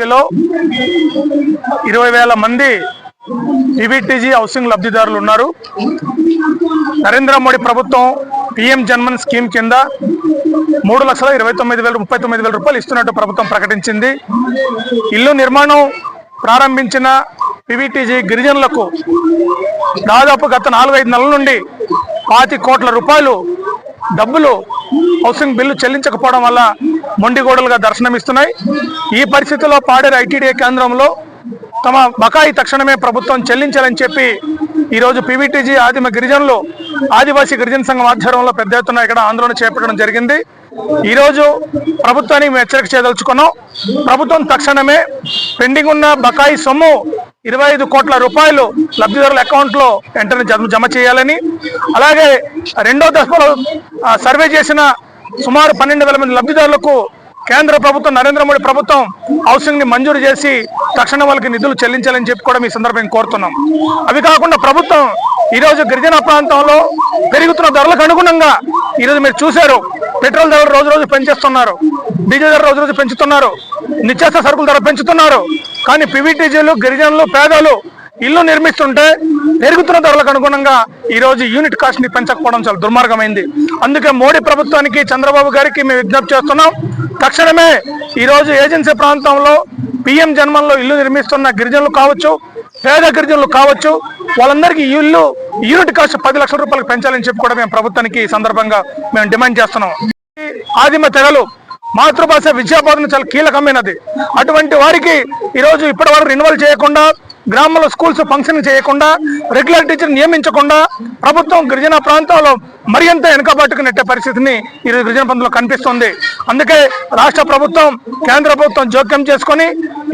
పరిధిలో ఇరవై వేల మంది ఈబీటీజీ హౌసింగ్ లబ్ధిదారులు ఉన్నారు. నరేంద్ర మోడీ ప్రభుత్వం పిఎం జన్మన్ స్కీమ్ కింద మూడు లక్షల ఇరవై తొమ్మిది వేల ముప్పై తొమ్మిది వేల రూపాయలు ఇస్తున్నట్టు ప్రభుత్వం ప్రకటించింది. ఇల్లు నిర్మాణం ప్రారంభించిన పివిటీజీ గిరిజనులకు దాదాపు గత నాలుగైదు నెలల నుండి పాతి కోట్ల రూపాయలు డబ్బులు హౌసింగ్ బిల్లు చెల్లించకపోవడం వల్ల మొండిగోడలుగా దర్శనమిస్తున్నాయి. ఈ పరిస్థితిలో పాడేరు ఐటీడీఏ కేంద్రంలో తమ బకాయి తక్షణమే ప్రభుత్వం చెల్లించాలని చెప్పి ఈరోజు పీవీటీజీ ఆదిమ గిరిజనులు ఆదివాసీ గిరిజన సంఘం ఆధ్వర్యంలో పెద్ద ఎత్తున ఇక్కడ ఆందోళన చేపట్టడం జరిగింది. ఈరోజు ప్రభుత్వానికి మేము హెచ్చరిక చేయదలుచుకున్నాం. ప్రభుత్వం తక్షణమే పెండింగ్ ఉన్న బకాయి సొమ్ము ఇరవై ఐదు కోట్ల రూపాయలు లబ్ధిదారుల అకౌంట్లో వెంటనే జమ జమ చేయాలని అలాగే రెండో దశలో సర్వే చేసిన సుమారు పన్నెండు వేల మంది లబ్ధిదారులకు కేంద్ర ప్రభుత్వం నరేంద్ర మోడీ ప్రభుత్వం హౌసింగ్ని మంజూరు చేసి తక్షణం వాళ్ళకి నిధులు చెల్లించాలని చెప్పి కూడా మీ సందర్భంగా కోరుతున్నాం. అవి కాకుండా ప్రభుత్వం ఈరోజు గిరిజన ప్రాంతంలో పెరుగుతున్న ధరలకు అనుగుణంగా ఈరోజు మీరు చూశారు పెట్రోల్ ధరలు రోజు రోజు పెంచేస్తున్నారు డీజిల్ ధర రోజు రోజు పెంచుతున్నారు నిత్యావసర సరుకుల ధర పెంచుతున్నారు. కానీ పివిటీజీలు గిరిజనులు పేదలు ఇల్లు నిర్మిస్తుంటే పెరుగుతున్న ధరలకు అనుగుణంగా ఈరోజు యూనిట్ కాస్ట్ని పెంచకపోవడం చాలా దుర్మార్గమైంది. అందుకే మోడీ ప్రభుత్వానికి చంద్రబాబు గారికి మేము విజ్ఞప్తి చేస్తున్నాం. తక్షణమే ఈరోజు ఏజెన్సీ ప్రాంతంలో పిఎం జన్మంలో ఇల్లు నిర్మిస్తున్న గిరిజనులు కావచ్చు పేద గిరిజనులు కావచ్చు వాళ్ళందరికీ ఈ ఇల్లు యూనిట్ కాస్ట్ పది లక్షల రూపాయలకు పెంచాలని చెప్పి కూడా మేము ప్రభుత్వానికి ఈ సందర్భంగా మేము డిమాండ్ చేస్తున్నాం. ఆదిమ తెగలు మాతృభాష విద్యాబోధన చాలా కీలకమైనది. అటువంటి వారికి ఈరోజు ఇప్పటి వరకు రెన్యువల్ చేయకుండా గ్రామంలో స్కూల్స్ ఫంక్షన్ చేయకుండా రెగ్యులర్ టీచర్ నియమించకుండా ప్రభుత్వం గిరిజన ప్రాంతాల్లో మరింత వెనుకబాటుకు నెట్టే పరిస్థితిని ఈరోజు గిరిజన పంతులు కనిపిస్తుంది. అందుకే రాష్ట్ర ప్రభుత్వం కేంద్ర ప్రభుత్వం జోక్యం చేసుకొని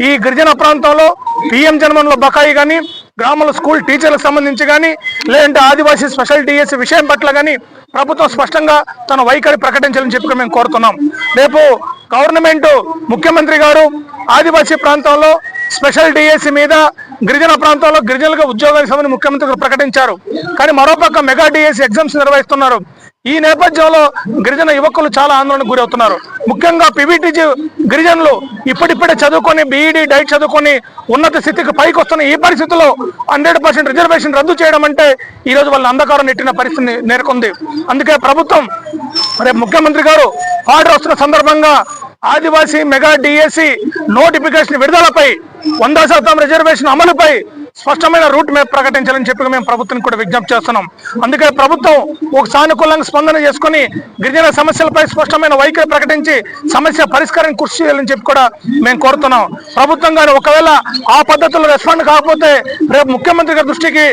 ఈ గిరిజన ప్రాంతంలో పిఎం జన్మంలో బకాయి కానీ గ్రామాల స్కూల్ టీచర్లకు సంబంధించి కానీ లేదంటే ఆదివాసీ స్పెషల్ డిఎస్సీ విషయం పట్ల కానీ ప్రభుత్వం స్పష్టంగా తన వైఖరి ప్రకటించాలని చెప్పి మేము కోరుతున్నాం. రేపు గవర్నమెంట్ ముఖ్యమంత్రి గారు ఆదివాసీ ప్రాంతంలో స్పెషల్ డిఎస్సి మీద గిరిజన ప్రాంతాల్లో గిరిజనులకు ఉద్యోగాలు ఇస్తామని ముఖ్యమంత్రి ప్రకటించారు. కానీ మరోపక్క మెగా డిఎస్సి ఎగ్జామ్స్ నిర్వహిస్తున్నారు. ఈ నేపథ్యంలో గిరిజన యువకులు చాలా ఆందోళనకు గురవుతున్నారు. ముఖ్యంగా పివిటీజీ గిరిజనులు ఇప్పటిప్పుడే చదువుకొని బీఈడి డైట్ చదువుకొని ఉన్నత స్థితికి పైకి వస్తున్న ఈ పరిస్థితుల్లో హండ్రెడ్ పర్సెంట్ రిజర్వేషన్ రద్దు చేయడం అంటే ఈ రోజు వాళ్ళ అంధకారం నెట్టిన పరిస్థితి నేర్కొంది అందుకే ప్రభుత్వం రేపు ముఖ్యమంత్రి గారు ఆర్డర్ వస్తున్న సందర్భంగా ఆదివాసీ మెగా డిఎస్సి నోటిఫికేషన్ విడుదలపై వంద శాతం రిజర్వేషన్ అమలుపై స్పష్టమైన రూట్ మ్యాప్ ప్రకటించాలని చెప్పి మేము ప్రభుత్వం కూడా విజ్ఞప్తి చేస్తున్నాం. అందుకే ప్రభుత్వం ఒక సానుకూలంగా స్పందన చేసుకుని గిరిజన సమస్యలపై స్పష్టమైన వైఖరి ప్రకటించి సమస్య పరిష్కారం కృషి చేయాలని చెప్పి కూడా మేము కోరుతున్నాం. ప్రభుత్వం గారు ఒకవేళ ఆ పద్ధతిలో రెస్పాండ్ కాకపోతే రేపు ముఖ్యమంత్రి గారి దృష్టికి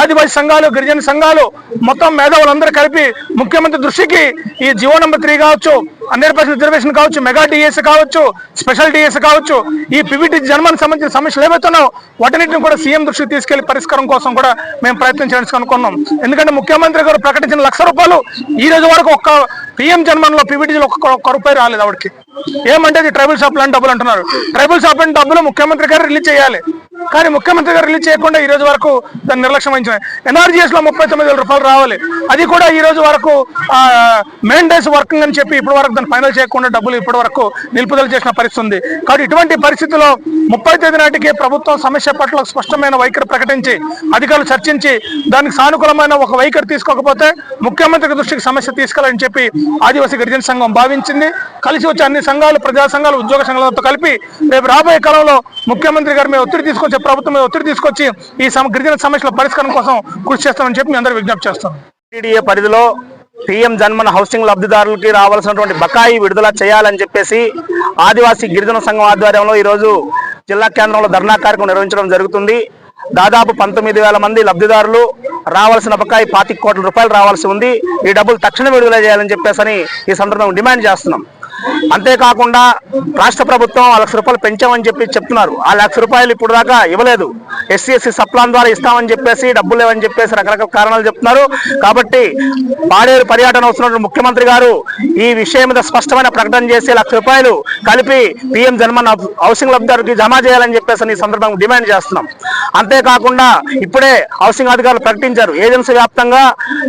ఆదివాసీ సంఘాలు గిరిజన సంఘాలు మొత్తం మేధావులందరూ కలిపి ముఖ్యమంత్రి దృష్టికి ఈ జీవో నెంబర్ త్రీ కావచ్చు. హండ్రెడ్ పర్సెంట్ రిజర్వేషన్ కావచ్చు మెగా డిఎస్ కావచ్చు స్పెషల్ డిఎస్ కావచ్చు ఈ పివిటి జన్మానికి సంబంధించిన సమస్యలు ఏవైతున్నాయో వాటన్నిటిని కూడా సీఎం దృష్టికి తీసుకెళ్ళి పరిష్కారం కోసం కూడా మేము ప్రయత్నం చేయడానికి అనుకున్నాం. ఎందుకంటే ముఖ్యమంత్రి గారు ప్రకటించిన లక్ష రూపాయలు ఈ రోజు వరకు ఒక్క పిఎం జన్మన్లో పివిటీలో ఒక్క రూపాయి రాలేదు ఆవిడకి. ఏమంటే ట్రైబల్ షాప్ లాంటి డబ్బులు అంటున్నారు. ట్రైబల్ షాప్ లాంటి డబ్బులు ముఖ్యమంత్రి గారు రిలీజ్ చేయాలి. కానీ ముఖ్యమంత్రి గారు రిలీజ్ చేయకుండా ఈ రోజు వరకు దాన్ని నిర్లక్ష్యం వహించారు ఎన్ఆర్జీఎస్లో ముప్పై తొమ్మిది వేల రూపాయలు రావాలి. అది కూడా ఈ రోజు వరకు మెయిన్ డేస్ వర్కింగ్ అని చెప్పి ఇప్పటి వరకు దాన్ని ఫైనల్ చేయకుండా డబ్బులు ఇప్పటి వరకు నిలుపుదల చేసిన పరిస్థితి ఉంది. కాబట్టి ఇటువంటి పరిస్థితుల్లో ముప్పై తేదీ నాటికి ప్రభుత్వం సమస్య పట్ల స్పష్టమైన వైఖరి ప్రకటించి అధికారులు చర్చించి దానికి సానుకూలమైన ఒక వైఖరి తీసుకోకపోతే ముఖ్యమంత్రి దృష్టికి సమస్య తీసుకెళ్ళాలని చెప్పి ఆదివాసీ గిరిజన సంఘం భావించింది. కలిసి వచ్చే అన్ని సంఘాలు ప్రజా సంఘాలు ఉద్యోగ సంఘాలతో కలిపి రేపు రాబోయే కాలంలో ముఖ్యమంత్రి గారి మీద ఒత్తిడి తీసుకొచ్చి ప్రభుత్వం ఒత్తిడి తీసుకొచ్చి ఈ గిరిజన సమస్యల పరిష్కారం కోసం కృషి చేస్తామని చెప్పి మీ అందరూ విజ్ఞప్తి చేస్తాం టీడీఏ పరిధిలో పీఎం జన్మన్ హౌసింగ్ లబ్ధిదారులకి రావాల్సినటువంటి బకాయి విడుదల చేయాలని చెప్పేసి ఆదివాసీ గిరిజన సంఘం ఆధ్వర్యంలో ఈరోజు జిల్లా కేంద్రంలో ధర్నా కార్యక్రమం నిర్వహించడం జరుగుతుంది. దాదాపు పంతొమ్మిది వేల మంది లబ్ధిదారులు రావాల్సిన బకాయి పాతిక కోట్ల రూపాయలు రావాల్సి ఉంది. ఈ డబ్బులు తక్షణం విడుదల చేయాలని చెప్పేసి ఈ సందర్భంగా డిమాండ్ చేస్తున్నాం. అంతేకాకుండా రాష్ట్ర ప్రభుత్వం ఆ లక్ష రూపాయలు పెంచామని చెప్పి చెప్తున్నారు. ఆ లక్ష రూపాయలు ఇప్పుడు దాకా ఇవ్వలేదు. ఎస్సీ ఎస్సీ సప్లాన్ ద్వారా ఇస్తామని చెప్పేసి డబ్బులు లేవని చెప్పేసి రకరకాల కారణాలు చెప్తున్నారు. కాబట్టి పాడేరు పర్యటన వస్తున్నటువంటి ముఖ్యమంత్రి గారు ఈ విషయం మీద స్పష్టమైన ప్రకటన చేసి లక్ష రూపాయలు కలిపి పిఎం జన్మన్ హౌసింగ్ లబ్ధిదారుకి జమ చేయాలని చెప్పేసి ఈ సందర్భంగా డిమాండ్ చేస్తున్నాం. అంతేకాకుండా ఇప్పుడే హౌసింగ్ అధికారులు ప్రకటించారు. ఏజెన్సీ వ్యాప్తంగా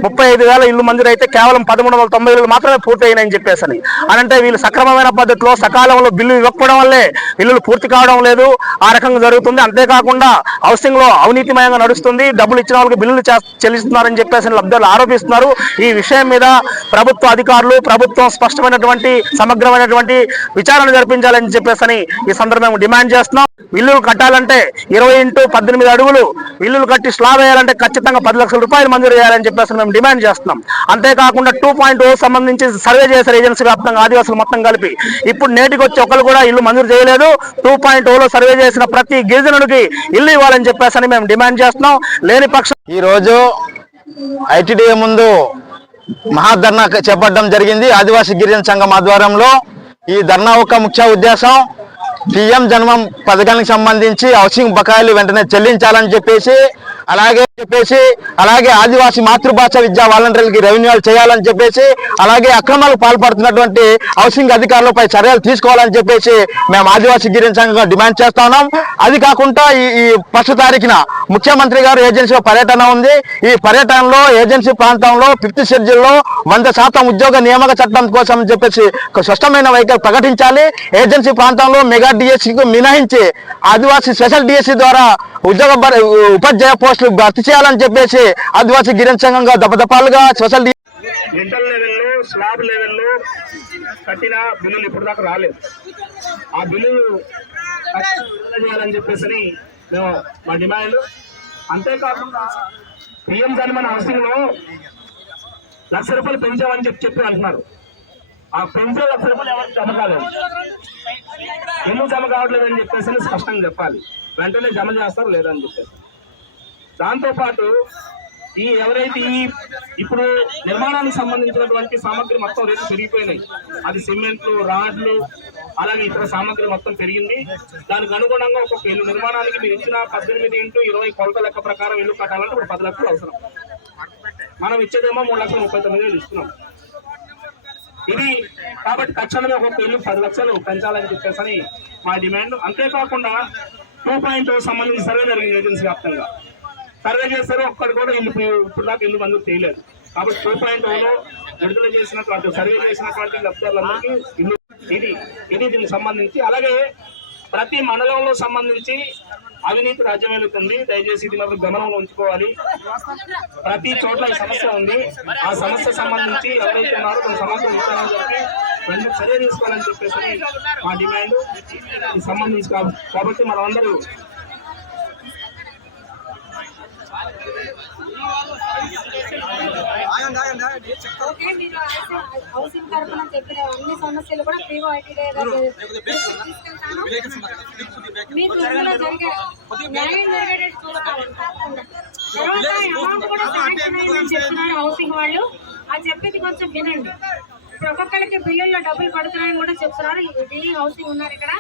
ముప్పై ఐదు వేల ఇల్లు మంజూరు అయితే కేవలం పదమూడు వందల తొంభై మాత్రమే పూర్తయినాయని చెప్పేసి అని. అంటే వీళ్ళు సక్రమమైన పద్ధతిలో సకాలంలో బిల్లు ఇవ్వకపోవడం వల్లే బిల్లులు పూర్తి కావడం లేదు. ఆ రకంగా జరుగుతుంది. అంతేకాకుండా హౌసింగ్లో అవినీతిమయంగా నడుస్తుంది. డబ్బులు ఇచ్చిన వాళ్ళకి బిల్లులు చే- చెల్లిస్తున్నారని చెప్పేసి లబ్ధాలు ఆరోపిస్తున్నారు. ఈ విషయం మీద ప్రభుత్వ అధికారులు ప్రభుత్వం స్పష్టమైనటువంటి సమగ్రమైనటువంటి విచారణ జరిపించాలని చెప్పేసి ఈ సందర్భంగా డిమాండ్ చేస్తున్నాం. బిల్లులు కట్టాలంటే ఇరవై ఇంటూ పద్దెనిమిది అడుగులు. ఇల్లులు కట్టి స్లాబ్ వేయాలంటే ఖచ్చితంగా పది లక్షల రూపాయలు మంజూరు చేయాలని చెప్పేసి మేము డిమాండ్ చేస్తున్నాం. అంతేకాకుండా టూ పాయింట్ సంబంధించి సర్వే చేశారు ఏజెన్సీ వ్యాప్తంగా ఆదివాసులు మొత్తం కలిపి. ఇప్పుడు నేటికి వచ్చి ఒకరు కూడా ఇల్లు మంజూరు చేయలేదు. టూ పాయింట్ ఓలో సర్వే చేసిన ప్రతి గిరిజనుడికి ఇల్లు ఇవ్వాలని చెప్పేసి మేము డిమాండ్ చేస్తున్నాం. లేని పక్షం ఈ రోజు ఐటీడీఏ ముందు మహాధర్నా చేపట్టడం జరిగింది. ఆదివాసీ గిరిజన సంఘం ఆధ్వర్యంలో ఈ ధర్నా యొక్క ముఖ్య ఉద్దేశం. పిఎం జన్మం పథకానికి సంబంధించి హౌసింగ్ బకాయిలు వెంటనే చెల్లించాలని చెప్పేసి అలాగే చెప్పేసి అలాగే ఆదివాసీ మాతృభాష విద్యా వాలంటీర్లకి రెవెన్యూలు చేయాలని చెప్పేసి అలాగే అక్రమాలకు పాల్పడుతున్నటువంటి హౌసింగ్ అధికారులపై చర్యలు తీసుకోవాలని చెప్పేసి మేము ఆదివాసీ గిరిజన సంఘంగా డిమాండ్ చేస్తా ఉన్నాం. అది కాకుండా ఈ ఫస్ట్ తారీఖున ముఖ్యమంత్రి గారు ఏజెన్సీలో పర్యటన ఉంది. ఈ పర్యటనలో ఏజెన్సీ ప్రాంతంలో ఫిఫ్త్ షెడ్యూల్లో వంద శాతం ఉద్యోగ నియామక చట్టం కోసం అని చెప్పేసి ఒక స్పష్టమైన వైఖరి ప్రకటించాలి. ఏజెన్సీ ప్రాంతంలో మెగా డిఎస్సికి మినహాయించి ఆదివాసీ స్పెషల్ డిఎస్సి ద్వారా ఉద్యోగ ఉపాధ్యాయ పోస్టులు భర్తీ చేయాలని చెప్పేసి ఆదివాసీ గిరిజన సంఘంగా దపదపాలుగా సోషల్ మెంటల్ లెవెల్లో స్లాబ్ లెవెల్లో కట్టిన బిల్లులు ఇప్పుడు దాకా రాలేదు. ఆ బిల్లులు విడుదల చేయాలని చెప్పేసి మేము మా డిమాండ్ అంతేకాకుండా పిఎం జన్మన్ హౌసింగ్లో లక్ష రూపాయలు పెంచామని చెప్పి చెప్పి అంటున్నారు. ఆ పెంచే లక్ష రూపాయలు ఎవరికి జమ కాలేదు. ఎందుకు జమ కావట్లేదు అని చెప్పేసి స్పష్టంగా చెప్పాలి. వెంటనే జమ చేస్తారు లేదని చెప్పేసి. దాంతోపాటు ఈ ఎవరైతే ఈ ఇప్పుడు నిర్మాణానికి సంబంధించినటువంటి సామాగ్రి మొత్తం రేట్లు పెరిగిపోయినాయి. అది సిమెంట్లు రాడ్లు అలాగే ఇతర సామాగ్రి మొత్తం పెరిగింది. దానికి అనుగుణంగా ఒక్కొక్క ఇల్లు నిర్మాణానికి మీరు ఇచ్చిన పద్దెనిమిది ఇంటూ ఇరవై కొలత లెక్క ప్రకారం ఇల్లు కట్టాలంటే ఇప్పుడు పది లక్షలు అవసరం. మనం ఇచ్చేదేమో మూడు లక్షల ముప్పై తొమ్మిది వేలు ఇస్తున్నాం. ఇది కాబట్టి తక్షణమే ఒక్కొక్క ఇల్లు పది లక్షలు పెంచాలని చెప్పేసి మా డిమాండ్. అంతేకాకుండా టూ పాయింట్ సంబంధించి సర్వే జరిగింది ఏజెన్సీ వ్యాప్తంగా. సర్వే చేశారు ఒక్కడు కూడా ఇల్లు ఇప్పుడు దాకా ఇల్లు మందు చేయలేదు. కాబట్టి టూ పాయింట్లో విడుదల చేసినటువంటి సర్వే చేసినటువంటి లబ్ధారులందరికీ ఇల్లు ఇది ఇది దీనికి సంబంధించి. అలాగే ప్రతి మండలంలో సంబంధించి అవినీతి రాజ్యం వెళుతుంది. దయచేసి ఇది మాత్రం గమనంలో ఉంచుకోవాలి. ప్రతి చోట్ల ఈ సమస్య ఉంది. ఆ సమస్య సంబంధించి ఎవరైతే ఉన్నారో కొన్ని సమస్య విచారణ చెప్పి వెంటనే చర్య తీసుకోవాలని చెప్పేసి మా డిమాండ్ ఈ సంబంధించి కాబట్టి మనం అందరూ ఓకే మీరు హౌసింగ్- హౌసింగ్ తరఫున చెప్పిన అన్ని సమస్యలు కూడా ఐటీడీ తీసుకెళ్తాను. మీకు ఇందులో జరిగే న్యాయం జరిగేటట్టు చూడాలి తప్పకుండా. తర్వాత అమౌంట్ కూడా శాంక్షన్ అయిందని చెప్తున్నారు హౌసింగ్ వాళ్ళు. అది చెప్పేది కొంచెం వినండి. ఇప్పుడు ఒక్కొక్కరికి బిల్లుల్లో డబ్బులు పడుతున్నాయని కూడా చెప్తున్నారు. ఇది హౌసింగ్ ఉన్నారు ఇక్కడ.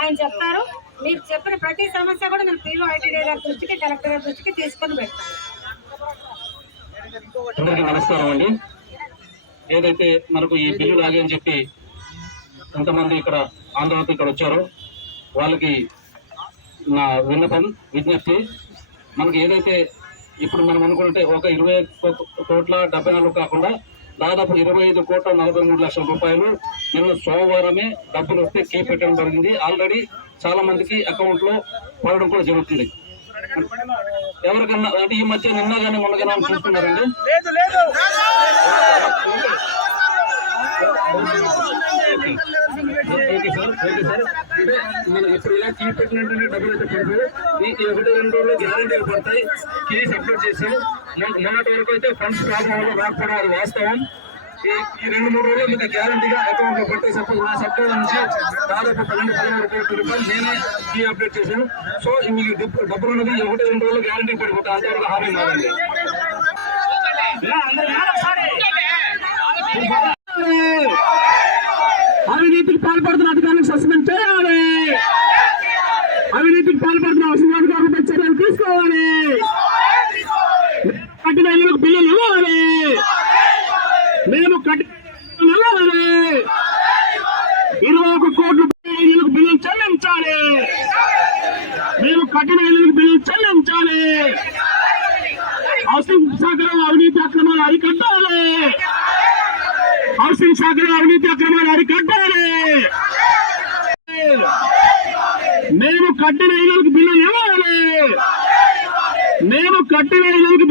ఆయన చెప్తారు. మీరు చెప్పిన ప్రతి సమస్య కూడా నేను ఫ్రీగా ఐటీడీ గారి దృష్టికి కలెక్టర్ గారి దృష్టికి తీసుకొని పెడతాను. అందరికీ నమస్కారం అండి. ఏదైతే మనకు ఈ బిల్లు లాగని చెప్పి ఎంతమంది ఇక్కడ ఆందోళనతో ఇక్కడ వచ్చారో వాళ్ళకి నా విన్నపం విజ్ఞప్తి. మనకి ఏదైతే ఇప్పుడు మనం అనుకుంటే ఒక ఇరవై కోట్ల డెబ్బై నాలుగు కాకుండా దాదాపు ఇరవై ఐదు కోట్ల నలభై మూడు లక్షల రూపాయలు నిన్న సోమవారమే డబ్బులు వస్తే కీ పెట్టడం జరిగింది. ఆల్రెడీ చాలా మందికి అకౌంట్లో పడడం కూడా జరుగుతుంది. ఎవరికన్నా అంటే ఈ మధ్య నిన్న కానీ మొన్న కానీ చూస్తున్నారండి? Okay sir okay sir. అంటే మనం ఇప్పుడు ఇలా కీ పెట్టినట్టు డబ్బులు అయితే పడతాయి ఈ ఈ ఒకటి రెండు గ్యారంటీలు పడతాయి. కీ సబ్మిట్ చేసాం. మొన్న- మొన్నటి వరకు అయితే ఫండ్స్ రాకపోవడం అది వాస్తవం. ఈ ఈ రెండు మూడు రోజులు మీకు గ్యారంటీగా అకౌంట్లో పట్టే సపోజ్ నా సప్లై నుంచి దాదాపు పన్నెండు పదిహేను కోట్ల రూపాయలు నేనే కీ అప్డేట్ చేశాను. సో మీకు డబ్బు- డబ్బులు ఉన్నది ఈ ఒకటి రెండు రోజులు గ్యారంటీ పడిపోతాయి అంతవరకు హామీ మారండి అవినీతికి పాల్పడుతున్న అధికారులకు సస్పెండ్ చేయాలి అవినీతికి పాల్పడుతున్న అవసరం అధికారులపై చర్యలు తీసుకోవాలి కట్టిన ఇల్లులకు బిల్లులు ఇవ్వాలి మేము కట్టిన ఇల్లులు ఇవ్వాలి ఇరవై ఒక కోట్లు ఇల్లులకు బిల్లులు చెల్లించాలి మేము కట్టిన ఇల్లులకు బిల్లులు చెల్లించాలి హౌసింగ్ శాఖలో అవినీతి అక్రమాలు అరికట్టాలి హౌసింగ్ శాఖలో అవినీతి అవినీతి అక్రమాలు అరికట్టాలి మేము కట్టిన ఇళ్ళకి